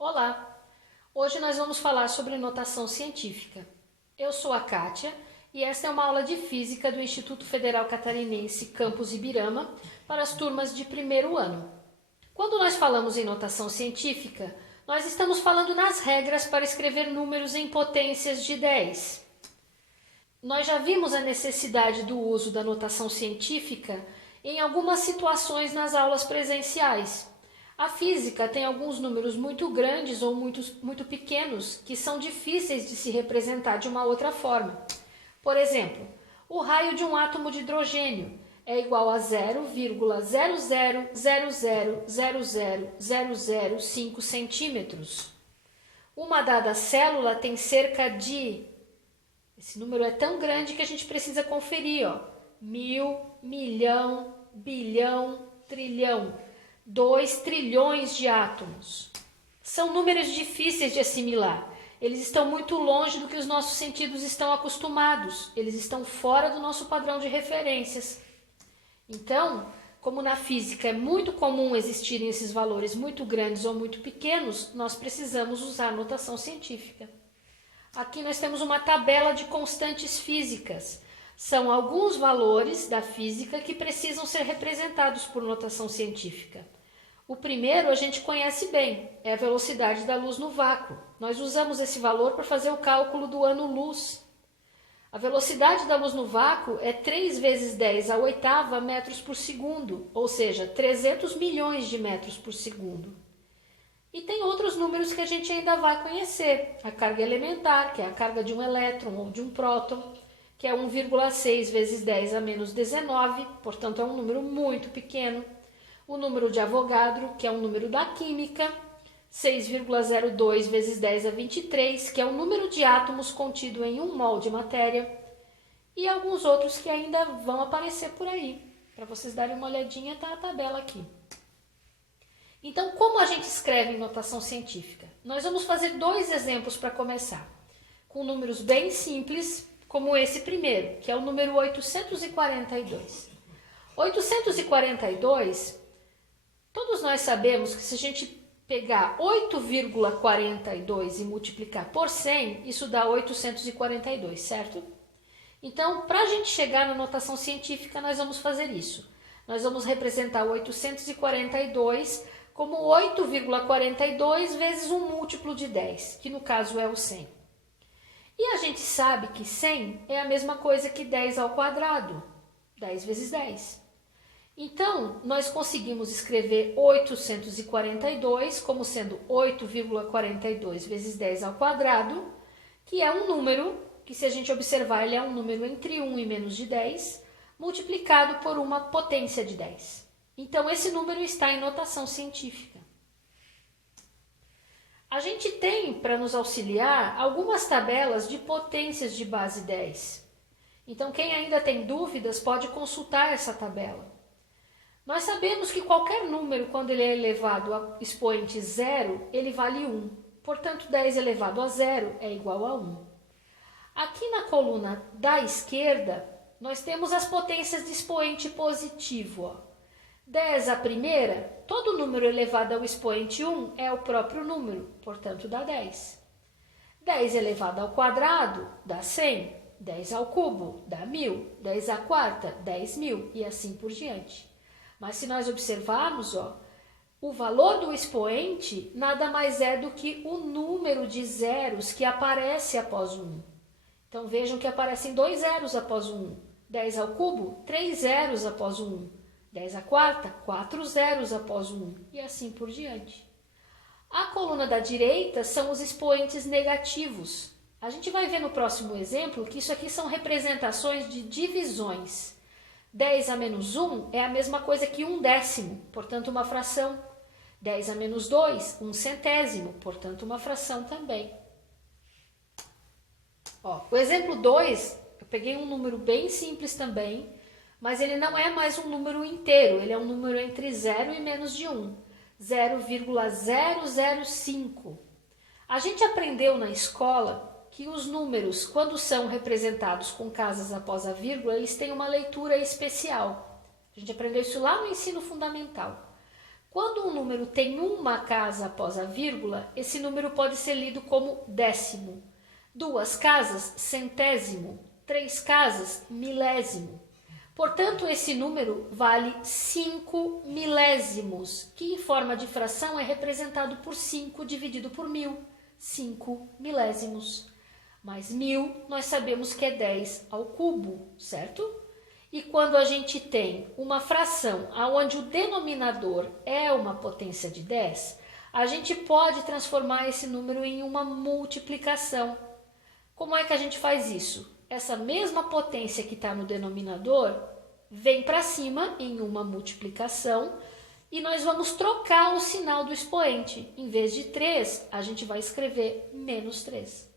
Olá! Hoje nós vamos falar sobre notação científica. Eu sou a Kátia e esta é uma aula de Física do Instituto Federal Catarinense Campus Ibirama para as turmas de primeiro ano. Quando nós falamos em notação científica, nós estamos falando nas regras para escrever números em potências de 10. Nós já vimos a necessidade do uso da notação científica em algumas situações nas aulas presenciais. A física tem alguns números muito grandes ou muito pequenos que são difíceis de se representar de uma outra forma. Por exemplo, o raio de um átomo de hidrogênio é igual a 0,0000000005 centímetros. Uma dada célula tem cerca de... Esse número é tão grande que a gente precisa conferir, ó. 1000, milhão, bilhão, trilhão. 2 trilhões de átomos. São números difíceis de assimilar. Eles estão muito longe do que os nossos sentidos estão acostumados. Eles estão fora do nosso padrão de referências. Então, como na física é muito comum existirem esses valores muito grandes ou muito pequenos, nós precisamos usar notação científica. Aqui nós temos uma tabela de constantes físicas. São alguns valores da física que precisam ser representados por notação científica. O primeiro a gente conhece bem, é a velocidade da luz no vácuo. Nós usamos esse valor para fazer o cálculo do ano-luz. A velocidade da luz no vácuo é 3 vezes 10 à oitava metros por segundo, ou seja, 300 milhões de metros por segundo. E tem outros números que a gente ainda vai conhecer. A carga elementar, que é a carga de um elétron ou de um próton, que é 1,6 vezes 10 a menos 19, portanto é um número muito pequeno. O número de Avogadro, que é um número da química, 6,02 vezes 10 a 23, que é o número de átomos contido em 1 mol de matéria, e alguns outros que ainda vão aparecer por aí. Para vocês darem uma olhadinha, está a tabela aqui. Então, como a gente escreve em notação científica? Nós vamos fazer 2 exemplos para começar, com números bem simples, como esse primeiro, que é o número 842. 842... Todos nós sabemos que se a gente pegar 8,42 e multiplicar por 100, isso dá 842, certo? Então, para a gente chegar na notação científica, nós vamos fazer isso. Nós vamos representar o 842 como 8,42 vezes um múltiplo de 10, que no caso é o 100. E a gente sabe que 100 é a mesma coisa que 10 ao quadrado, 10 vezes 10. Então, nós conseguimos escrever 842 como sendo 8,42 vezes 10 ao quadrado, que é um número, que se a gente observar, ele é um número entre 1 e menos de 10, multiplicado por uma potência de 10. Então, esse número está em notação científica. A gente tem, para nos auxiliar, algumas tabelas de potências de base 10. Então, quem ainda tem dúvidas, pode consultar essa tabela. Nós sabemos que qualquer número, quando ele é elevado a expoente zero, ele vale 1. Portanto, 10 elevado a zero é igual a 1. Aqui na coluna da esquerda, nós temos as potências de expoente positivo. Ó. 10 a primeira, todo número elevado ao expoente 1 é o próprio número, portanto dá 10. 10 elevado ao quadrado dá 100. 10 ao cubo dá 1000. 10 à quarta, 10.000 e assim por diante. Mas se nós observarmos, ó, o valor do expoente nada mais é do que o número de zeros que aparece após o 1. Então vejam que aparecem 2 zeros após o 1. 10 ao cubo, 3 zeros após o 1. 10 à quarta, 4 zeros após o 1. E assim por diante. A coluna da direita são os expoentes negativos. A gente vai ver no próximo exemplo que isso aqui são representações de divisões. 10 a menos 1 é a mesma coisa que 1/10, portanto uma fração. 10 a menos 2, 1/100, portanto uma fração também. Ó, o exemplo 2, eu peguei um número bem simples também, mas ele não é mais um número inteiro, ele é um número entre 0 e menos de 1. 0,005. A gente aprendeu na escola que os números, quando são representados com casas após a vírgula, eles têm uma leitura especial. A gente aprendeu isso lá no ensino fundamental. Quando um número tem uma casa após a vírgula, esse número pode ser lido como décimo. 2 casas, centésimo. 3 casas, milésimo. Portanto, esse número vale 5 milésimos, que em forma de fração é representado por 5 dividido por 1000. 5 milésimos. Mas 1000 nós sabemos que é 10 ao cubo, certo? E quando a gente tem uma fração onde o denominador é uma potência de 10, a gente pode transformar esse número em uma multiplicação. Como é que a gente faz isso? Essa mesma potência que está no denominador vem para cima em uma multiplicação e nós vamos trocar o sinal do expoente. Em vez de 3, a gente vai escrever menos 3.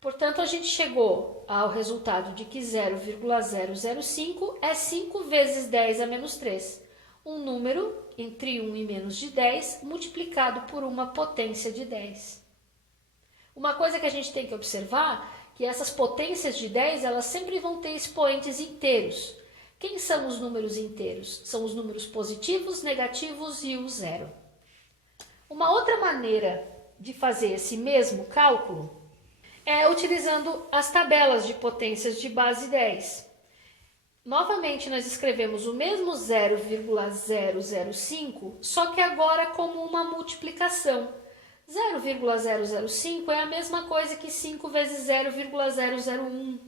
Portanto, a gente chegou ao resultado de que 0,005 é 5 vezes 10 a menos 3. Um número entre 1 e menos de 10 multiplicado por uma potência de 10. Uma coisa que a gente tem que observar é que essas potências de 10 elas sempre vão ter expoentes inteiros. Quem são os números inteiros? São os números positivos, negativos e o zero. Uma outra maneira de fazer esse mesmo cálculo é utilizando as tabelas de potências de base 10. Novamente, nós escrevemos o mesmo 0,005, só que agora como uma multiplicação. 0,005 é a mesma coisa que 5 vezes 0,001.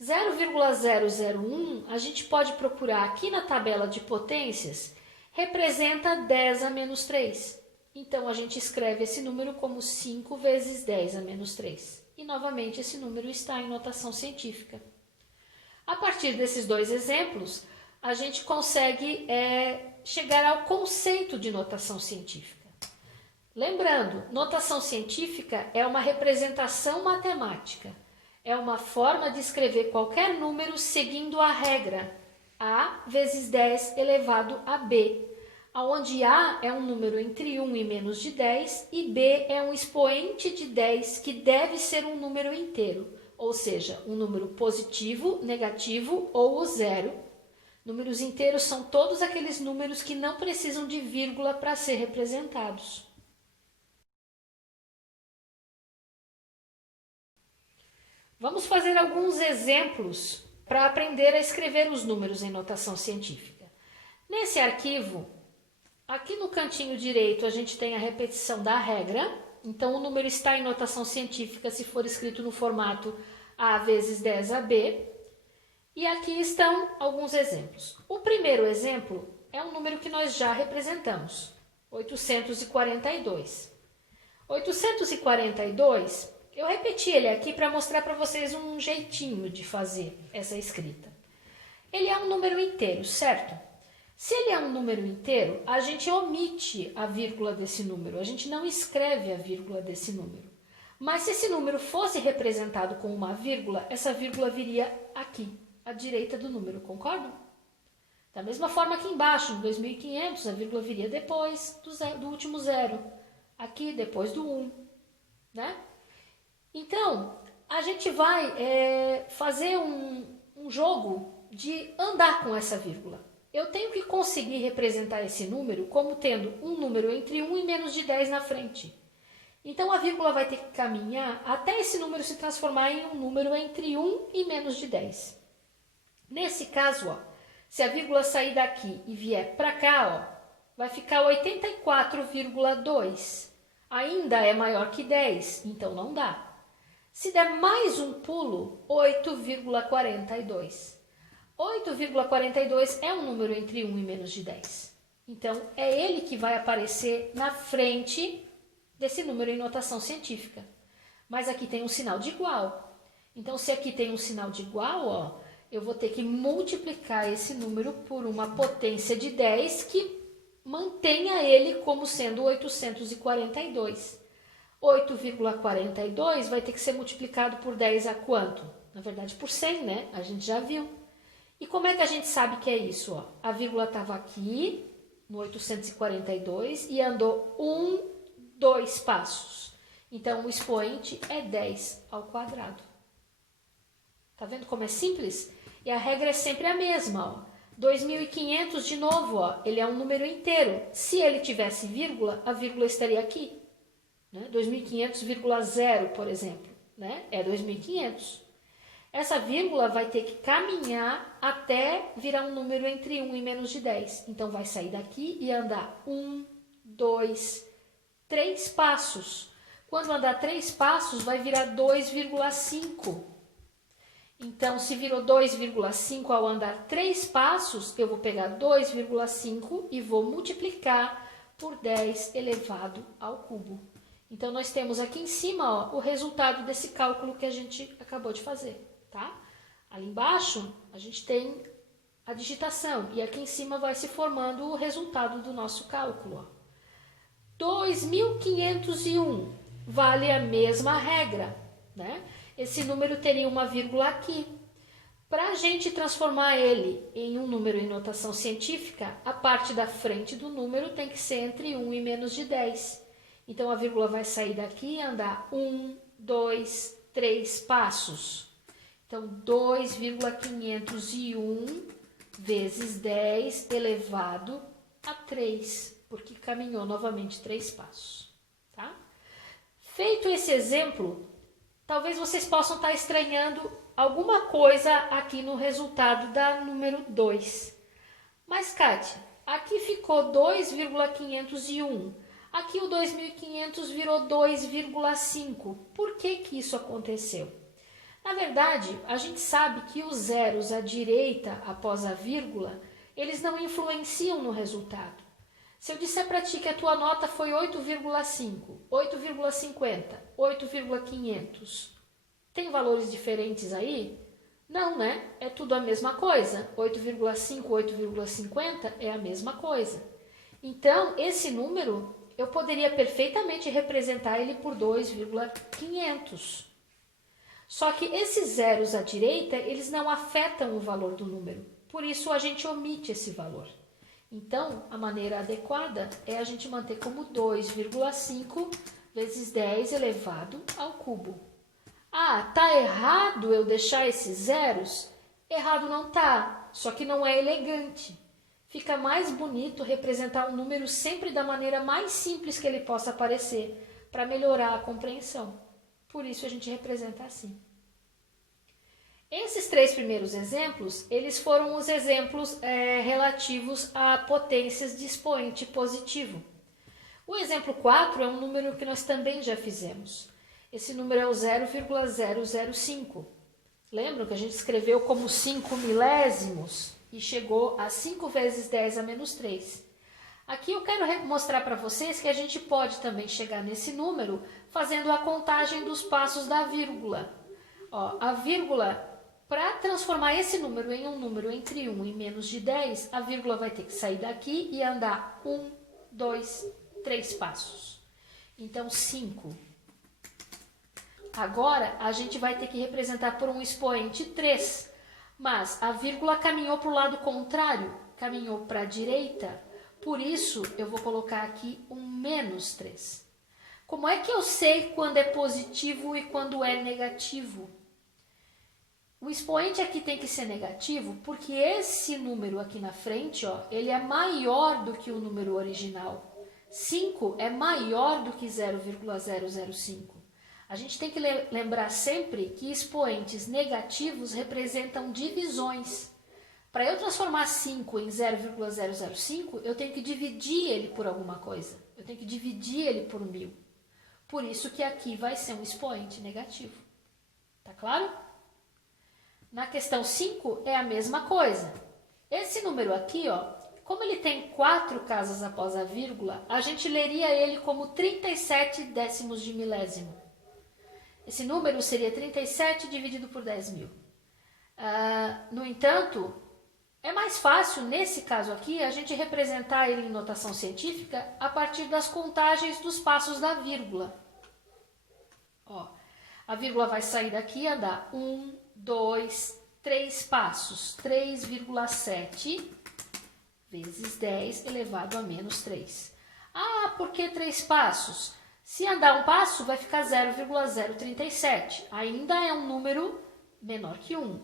0,001 a gente pode procurar aqui na tabela de potências, representa 10 a menos 3. Então, a gente escreve esse número como 5 vezes 10 a menos 3. E, novamente, esse número está em notação científica. A partir desses dois exemplos, a gente consegue chegar ao conceito de notação científica. Lembrando, notação científica é uma representação matemática. É uma forma de escrever qualquer número seguindo a regra A vezes 10 elevado a B, onde A é um número entre 1 e menos de 10 e B é um expoente de 10 que deve ser um número inteiro, ou seja, um número positivo, negativo ou o zero. Números inteiros são todos aqueles números que não precisam de vírgula para ser representados. Vamos fazer alguns exemplos para aprender a escrever os números em notação científica. Nesse arquivo, aqui no cantinho direito, a gente tem a repetição da regra. Então, o número está em notação científica se for escrito no formato A vezes 10 AB. E aqui estão alguns exemplos. O primeiro exemplo é um número que nós já representamos, 842. 842, eu repeti ele aqui para mostrar para vocês um jeitinho de fazer essa escrita. Ele é um número inteiro, certo? Se ele é um número inteiro, a gente omite a vírgula desse número, a gente não escreve a vírgula desse número. Mas se esse número fosse representado com uma vírgula, essa vírgula viria aqui, à direita do número, concordam? Da mesma forma aqui embaixo, no 2500, a vírgula viria depois do último zero, aqui depois do 1, né? Então, a gente vai fazer um jogo de andar com essa vírgula. Eu tenho que conseguir representar esse número como tendo um número entre 1 e menos de 10 na frente. Então, a vírgula vai ter que caminhar até esse número se transformar em um número entre 1 e menos de 10. Nesse caso, ó, se a vírgula sair daqui e vier para cá, ó, vai ficar 84,2. Ainda é maior que 10, então não dá. Se der mais um pulo, 8,42. 8,42 é um número entre 1 e menos de 10. Então, é ele que vai aparecer na frente desse número em notação científica. Mas aqui tem um sinal de igual. Então, se aqui tem um sinal de igual, ó, eu vou ter que multiplicar esse número por uma potência de 10 que mantenha ele como sendo 842. 8,42 vai ter que ser multiplicado por 10 a quanto? Na verdade, por 100, né? A gente já viu. E como é que a gente sabe que é isso? Ó? A vírgula estava aqui, no 842, e andou 2 passos. Então, o expoente é 10 ao quadrado. Tá vendo como é simples? E a regra é sempre a mesma. Ó. 2.500 de novo, ó, ele é um número inteiro. Se ele tivesse vírgula, a vírgula estaria aqui. Né? 2.500,0, por exemplo. Né? É 2.500. Essa vírgula vai ter que caminhar até virar um número entre 1 e menos de 10. Então, vai sair daqui e andar 1, 2, 3 passos. Quando andar 3 passos, vai virar 2,5. Então, se virou 2,5 ao andar 3 passos, eu vou pegar 2,5 e vou multiplicar por 10 elevado ao cubo. Então, nós temos aqui em cima ó, o resultado desse cálculo que a gente acabou de fazer. Tá? Ali embaixo, a gente tem a digitação e aqui em cima vai se formando o resultado do nosso cálculo. Ó. 2.501 vale a mesma regra, né? Esse número teria uma vírgula aqui. Para a gente transformar ele em um número em notação científica, a parte da frente do número tem que ser entre 1 e menos de 10. Então, a vírgula vai sair daqui e andar 1, 2, 3 passos. Então, 2,501 vezes 10 elevado a 3, porque caminhou novamente 3 passos. Tá? Feito esse exemplo, talvez vocês possam estar estranhando alguma coisa aqui no resultado da número 2. Mas, Kátia, aqui ficou 2,501. Aqui o 2.500 virou 2,5. Por que isso aconteceu? Na verdade, a gente sabe que os zeros à direita após a vírgula, eles não influenciam no resultado. Se eu disser para ti que a tua nota foi 8,5, 8,50, 8,500, tem valores diferentes aí? Não, né? É tudo a mesma coisa. 8,5, 8,50 é a mesma coisa. Então, esse número, eu poderia perfeitamente representar ele por 2,500. Só que esses zeros à direita, eles não afetam o valor do número. Por isso, a gente omite esse valor. Então, a maneira adequada é a gente manter como 2,5 vezes 10 elevado ao cubo. Ah, tá errado eu deixar esses zeros? Errado não tá, só que não é elegante. Fica mais bonito representar um número sempre da maneira mais simples que ele possa aparecer, para melhorar a compreensão. Por isso a gente representa assim. Esses 3 primeiros exemplos, eles foram os exemplos relativos a potências de expoente positivo. O exemplo 4 é um número que nós também já fizemos. Esse número é o 0,005. Lembram que a gente escreveu como 5 milésimos e chegou a 5 vezes 10 a menos 3. Aqui eu quero mostrar para vocês que a gente pode também chegar nesse número fazendo a contagem dos passos da vírgula. Ó, a vírgula, para transformar esse número em um número entre 1 e menos de 10, a vírgula vai ter que sair daqui e andar 1, 2, 3 passos. Então, 5. Agora, a gente vai ter que representar por um expoente 3. Mas a vírgula caminhou para o lado contrário, caminhou para a direita. Por isso, eu vou colocar aqui um menos 3. Como é que eu sei quando é positivo e quando é negativo? O expoente aqui tem que ser negativo porque esse número aqui na frente, ó, ele é maior do que o número original. 5 é maior do que 0,005. A gente tem que lembrar sempre que expoentes negativos representam divisões. Para eu transformar 5 em 0,005, eu tenho que dividir ele por alguma coisa. Eu tenho que dividir ele por 1000. Por isso que aqui vai ser um expoente negativo. Tá claro? Na questão 5 é a mesma coisa. Esse número aqui, ó, como ele tem 4 casas após a vírgula, a gente leria ele como 37 décimos de milésimo. Esse número seria 37 dividido por 10.000. No entanto, é mais fácil, nesse caso aqui, a gente representar ele em notação científica a partir das contagens dos passos da vírgula. Ó, a vírgula vai sair daqui e andar 1, 2, 3 passos. 3,7 vezes 10 elevado a menos 3. Ah, por que 3 passos? Se andar um passo, vai ficar 0,037. Ainda é um número menor que 1.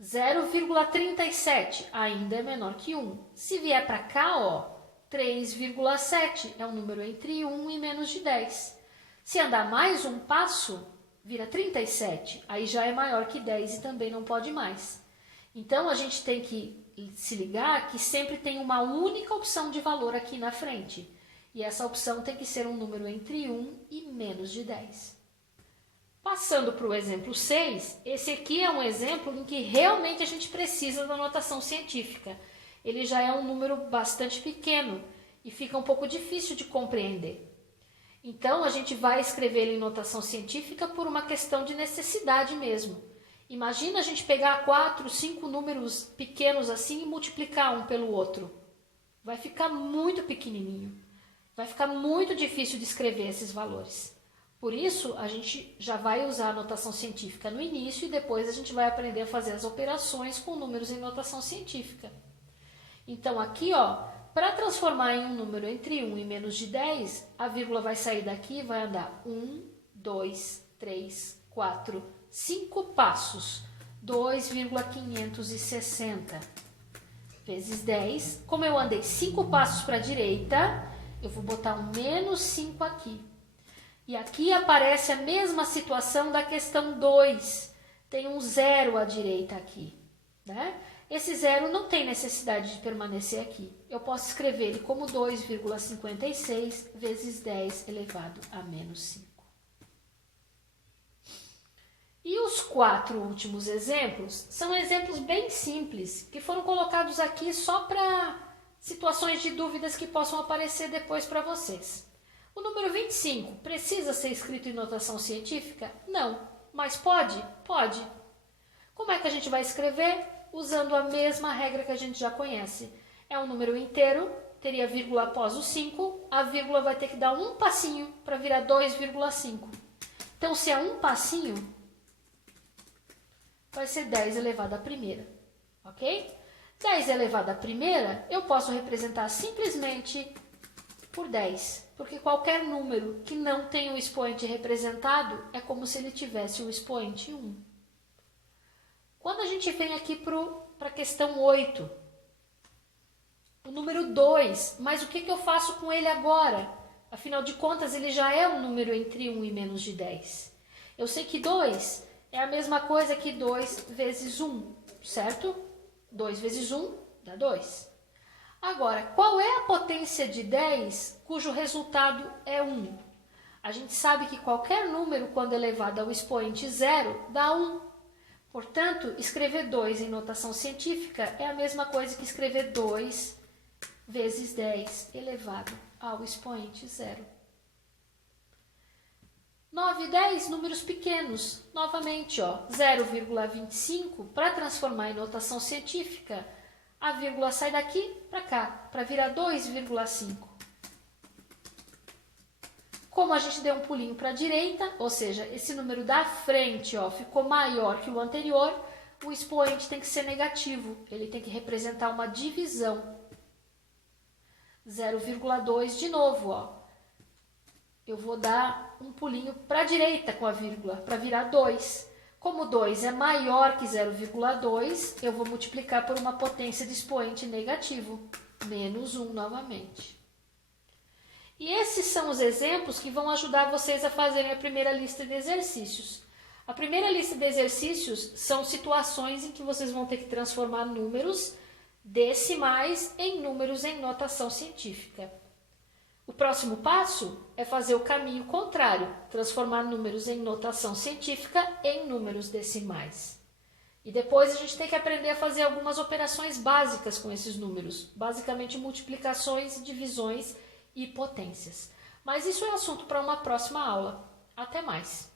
0,37 ainda é menor que 1. Se vier para cá, ó, 3,7 é um número entre 1 e menos de 10. Se andar mais um passo, vira 37. Aí já é maior que 10 e também não pode mais. Então, a gente tem que se ligar que sempre tem uma única opção de valor aqui na frente. E essa opção tem que ser um número entre 1 e menos de 10. Passando para o exemplo 6, esse aqui é um exemplo em que realmente a gente precisa da notação científica. Ele já é um número bastante pequeno e fica um pouco difícil de compreender. Então, a gente vai escrever ele em notação científica por uma questão de necessidade mesmo. Imagina a gente pegar 4, 5 números pequenos assim e multiplicar um pelo outro. Vai ficar muito pequenininho. Vai ficar muito difícil de escrever esses valores. Por isso, a gente já vai usar a notação científica no início e depois a gente vai aprender a fazer as operações com números em notação científica. Então, aqui, ó, para transformar em um número entre 1 e menos de 10, a vírgula vai sair daqui e vai andar 1, 2, 3, 4, 5 passos. 2,560 vezes 10. Como eu andei 5 passos para a direita, eu vou botar um menos 5 aqui. E aqui aparece a mesma situação da questão 2. Tem um zero à direita aqui, né? Esse zero não tem necessidade de permanecer aqui. Eu posso escrever ele como 2,56 vezes 10 elevado a menos 5. E os 4 últimos exemplos são exemplos bem simples, que foram colocados aqui só para situações de dúvidas que possam aparecer depois para vocês. O número 25 precisa ser escrito em notação científica? Não. Mas pode? Pode. Como é que a gente vai escrever? Usando a mesma regra que a gente já conhece. É um número inteiro, teria vírgula após o 5, a vírgula vai ter que dar um passinho para virar 2,5. Então, se é um passinho, vai ser 10 elevado à primeira, ok? 10 elevado à primeira, eu posso representar simplesmente por 10, porque qualquer número que não tem o expoente representado é como se ele tivesse o expoente 1. Quando a gente vem aqui para a questão 8, o número 2, mas o que eu faço com ele agora? Afinal de contas, ele já é um número entre 1 e menos de 10. Eu sei que 2 é a mesma coisa que 2 vezes 1, certo? 2 vezes 1 dá 2. Agora, qual é a potência de 10 cujo resultado é 1? A gente sabe que qualquer número, quando elevado ao expoente 0, dá 1. Portanto, escrever 2 em notação científica é a mesma coisa que escrever 2 vezes 10 elevado ao expoente 0. 9 e 10, números pequenos. Novamente, 0,25, para transformar em notação científica, a vírgula sai daqui para cá, para virar 2,5. Como a gente deu um pulinho para a direita, ou seja, esse número da frente ficou maior que o anterior, o expoente tem que ser negativo, ele tem que representar uma divisão. 0,2 de novo, eu vou dar um pulinho para a direita com a vírgula, para virar 2. Como 2 é maior que 0,2, eu vou multiplicar por uma potência de expoente negativo, menos 1 novamente. E esses são os exemplos que vão ajudar vocês a fazerem a primeira lista de exercícios. A primeira lista de exercícios são situações em que vocês vão ter que transformar números decimais em números em notação científica. O próximo passo é fazer o caminho contrário, transformar números em notação científica em números decimais. E depois a gente tem que aprender a fazer algumas operações básicas com esses números, basicamente multiplicações, divisões e potências. Mas isso é assunto para uma próxima aula. Até mais!